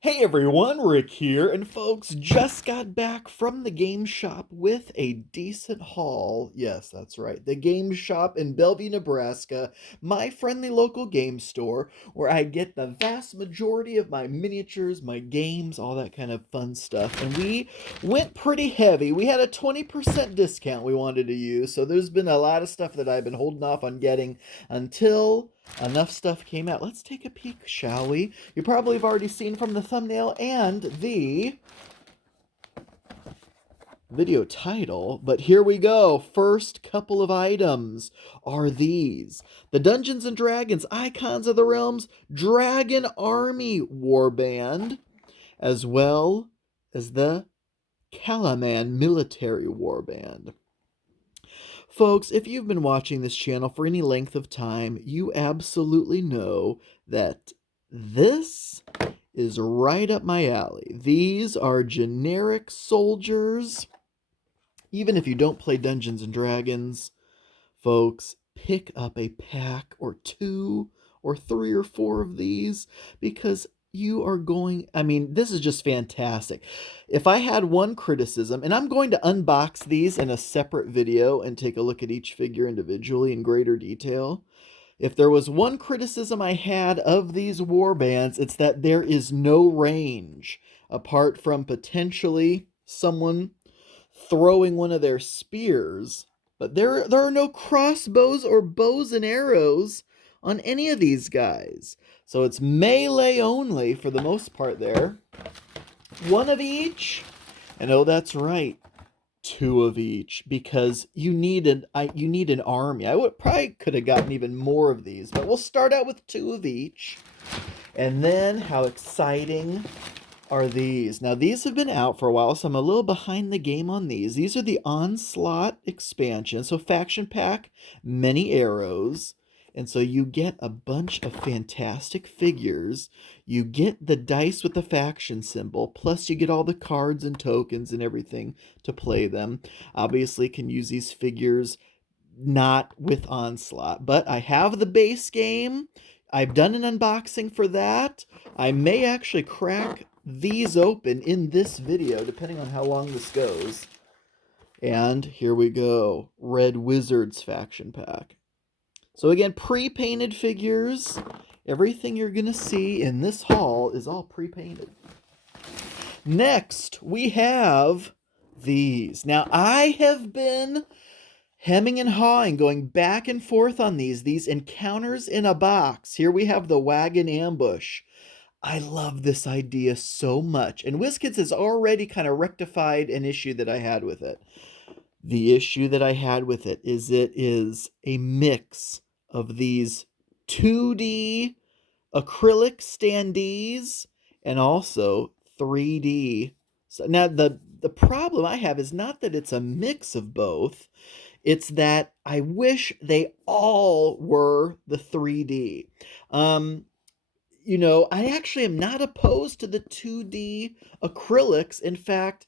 Hey everyone, Rick here, and folks, just got back from the game shop with a decent haul. Yes, that's right, the game shop in Bellevue, Nebraska, my friendly local game store, where I get the vast majority of my miniatures, my games, all that kind of fun stuff. And we went pretty heavy. We had a 20% discount we wanted to use, so there's been a lot of stuff that I've been holding off on getting until enough stuff came out. Let's take a peek, shall we? You probably have already seen from the thumbnail and the video title, but here we go. First couple of items are these. The Dungeons and Dragons Icons of the Realms Dragon Army Warband, as well as the Calaman Military Warband. Folks, if you've been watching this channel for any length of time, you absolutely know that this is right up my alley. These are generic soldiers. Even if you don't play Dungeons and Dragons, folks, pick up a pack or two or three or four of these because you are going, this is just fantastic. If I had one criticism, and I'm going to unbox these in a separate video and take a look at each figure individually in greater detail. If there was one criticism I had of these warbands, it's that there is no range apart from potentially someone throwing one of their spears, but there are no crossbows or bows and arrows on any of these guys. So it's melee only for the most part there. One of each. And oh, that's right. Two of each, because you need an army. I would probably could have gotten even more of these, but we'll start out with two of each. And then how exciting are these? Now, these have been out for a while, so I'm a little behind the game on these. These are the Onslaught expansion. So faction pack, many arrows. And so you get a bunch of fantastic figures. You get the dice with the faction symbol, plus you get all the cards and tokens and everything to play them. Obviously, can use these figures not with Onslaught, but I have the base game. I've done an unboxing for that. I may actually crack these open in this video, depending on how long this goes. And here we go. Red Wizards faction pack. So again, pre-painted figures. Everything you're going to see in this haul is all pre-painted. Next, we have these. Now, I have been hemming and hawing, going back and forth on these encounters in a box. Here we have the wagon ambush. I love this idea so much. And WizKids has already kind of rectified an issue that I had with it. The issue that I had with it is a mix of these 2D acrylic standees and also 3D. So now the problem I have is not that it's a mix of both. It's that I wish they all were the 3D. I actually am not opposed to the 2D acrylics. In fact,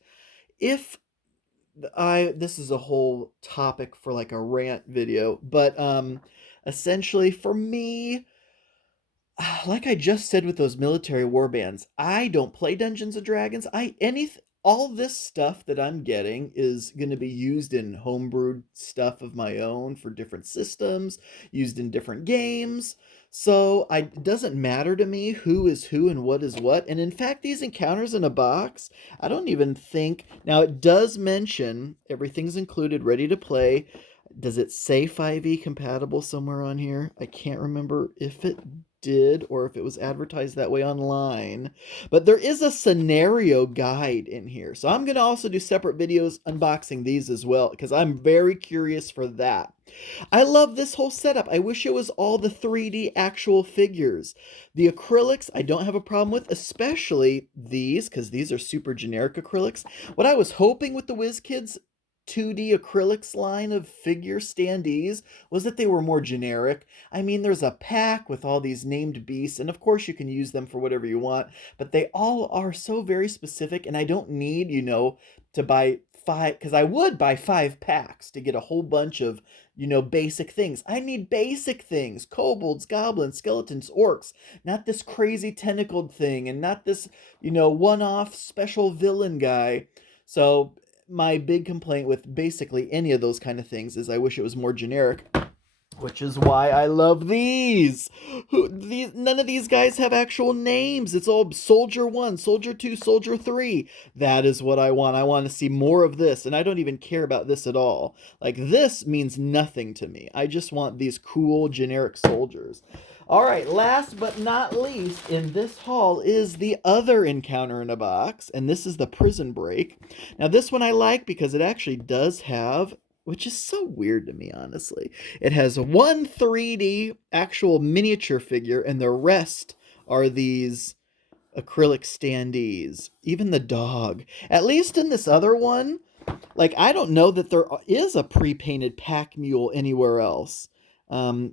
if this is a whole topic for like a rant video, but essentially for me, like I just said with those military warbands, I don't play Dungeons and Dragons. All this stuff that I'm getting is going to be used in homebrewed stuff of my own for different systems, used in different games. So it doesn't matter to me who is who and what is what. And in fact, these encounters in a box, I don't even think. Now, it does mention everything's included, ready to play. Does it say 5e compatible somewhere on here? I can't remember if it did or if it was advertised that way online. But there is a scenario guide in here. So I'm going to also do separate videos unboxing these as well because I'm very curious for that. I love this whole setup. I wish it was all the 3D actual figures. The acrylics I don't have a problem with, especially these because these are super generic acrylics. What I was hoping with the WizKids 2D acrylics line of figure standees was that they were more generic. I mean, there's a pack with all these named beasts, and of course you can use them for whatever you want, but they all are so very specific, and I don't need, to buy five, because I would buy 5 packs to get a whole bunch of, basic things. I need basic things. Kobolds, goblins, skeletons, orcs. Not this crazy tentacled thing and not this, one-off special villain guy. So my big complaint with basically any of those kind of things is I wish it was more generic. Which is why I love these. None of these guys have actual names. It's all Soldier 1, Soldier 2, Soldier 3. That is what I want. I want to see more of this, and I don't even care about this at all. Like, this means nothing to me. I just want these cool, generic soldiers. All right, last but not least in this haul is the other encounter in a box, and this is the Prison Break. Now, this one I like because it actually does have, which is so weird to me, honestly. It has one 3D actual miniature figure, and the rest are these acrylic standees. Even the dog. At least in this other one, like, I don't know that there is a pre-painted pack mule anywhere else.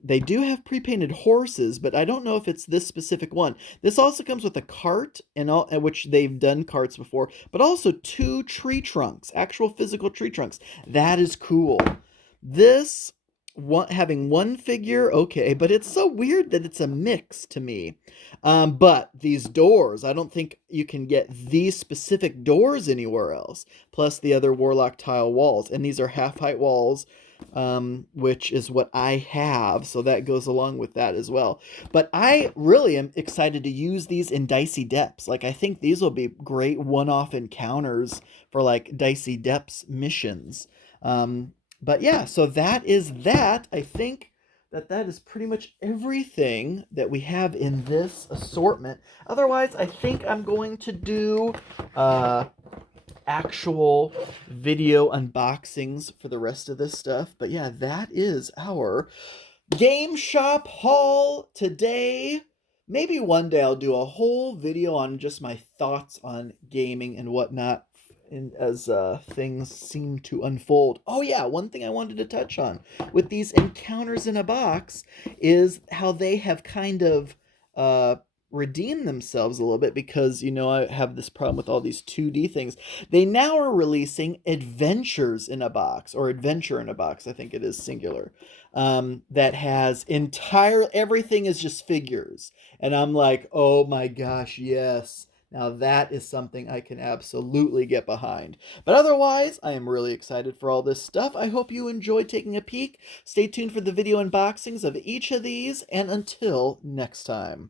They do have pre-painted horses, but I don't know if it's this specific one. This also comes with a cart, which they've done carts before, but also 2 tree trunks, actual physical tree trunks. That is cool. This having one figure, okay, but it's so weird that it's a mix to me. But these doors, I don't think you can get these specific doors anywhere else. Plus the other warlock tile walls, and these are half-height walls, which is what I have, so that goes along with that as well. But I really am excited to use these in Dicey Depths. Like, I think these will be great one-off encounters for, like, Dicey Depths missions. But yeah, so that is that. I think that is pretty much everything that we have in this assortment. Otherwise, I think I'm going to do actual video unboxings for the rest of this stuff. But yeah, that is our game shop haul today. Maybe one day I'll do a whole video on just my thoughts on gaming and whatnot as things seem to unfold. Oh yeah, one thing I wanted to touch on with these encounters in a box is how they have kind of redeem themselves a little bit, because I have this problem with all these 2D things. They now are releasing adventures in a box, or adventure in a box, I think it is singular, that has everything is just figures, and I'm like, oh my gosh, yes. Now that is something I can absolutely get behind. But otherwise, I am really excited for all this stuff. I hope you enjoyed taking a peek. Stay tuned for the video unboxings of each of these, and until next time.